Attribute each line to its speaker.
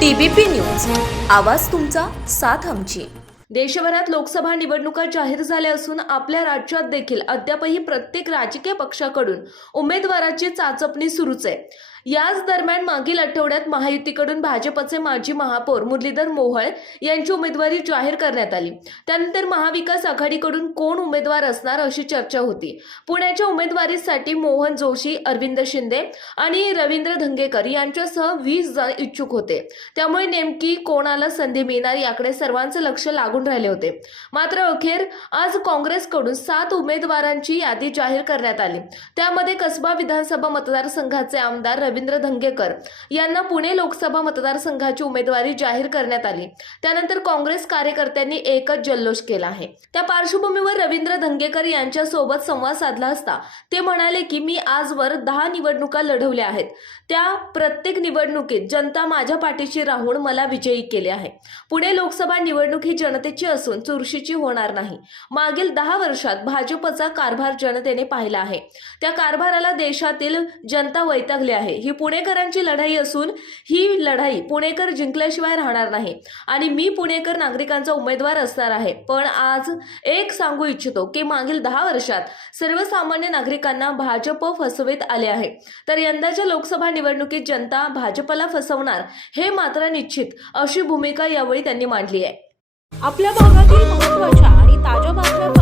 Speaker 1: TBP news. आवाज तुमचा साथ आमची.
Speaker 2: देशभरात लोकसभा निवडणुका जाहीर झाल्या असून आपल्या राज्यात देखील अद्यापही प्रत्येक राजकीय पक्षाकडून उमेदवाराची चाचपणी सुरूच आहे. याच दरम्यान मागील आठवड्यात महायुतीकडून भाजपचे माजी महापौर मुरलीधर मोहळ यांची उमेदवारी जाहीर करण्यात आली. त्यानंतर महाविकास आघाडीकडून कोण उमेदवार असणार अशी चर्चा होती. पुण्याच्या उमेदवारीसाठी मोहन जोशी अरविंद शिंदे आणि रवींद्र धंगेकर यांच्यासह वीस जण इच्छुक होते. त्यामुळे नेमकी कोणाला संधी मिळणार याकडे सर्वांचं लक्ष लागून राहिले होते. मात्र अखेर आज काँग्रेसकडून सात उमेदवारांची यादी जाहीर करण्यात आली. त्यामध्ये कसबा विधानसभा मतदारसंघाचे आमदार रवींद्र धंगेकर यांना पुणे लोकसभा मतदारसंघाची उमेदवारी जाहीर करण्यात आली. त्यानंतर काँग्रेस कार्यकर्त्यांनी एकच जल्लोष केला आहे. त्या पार्श्वभूमीवर रवींद्र धंगेकर यांच्यासोबत संवाद साधला असता ते म्हणाले की मी आजवर दहा निवडणुका लढवल्या आहेत. त्या प्रत्येक निवडणुकीत जनता माझ्या पाठीशी राहून मला विजयी केले आहे. पुणे लोकसभा निवडणूक ही जनतेची असून चुरशीची होणार नाही. मागील दहा वर्षात भाजपचा कारभार जनतेने पाहिला आहे. त्या कारभाराला देशातील जनता वैतागली आहे. ही पुणेकरांची लढाई असून ही लढाई पुणेकर जिंकल्याशिवाय राहणार नाही. आणि मी पुणेकर नागरिकांचा उमेदवार असणार आहे. पण आज एक सांगू इच्छितो की मागील दहा वर्षात सर्वसामान्य नागरिकांना भाजप फसवित आले आहे. तर यंदाच्या लोकसभा निवडणुकीत जनता भाजपला फसवणार हे मात्र निश्चित अशी भूमिका यावेळी त्यांनी मांडली आहे.
Speaker 3: आपल्या भागातील महत्त्वाच्या आणि ताज्या बातम्या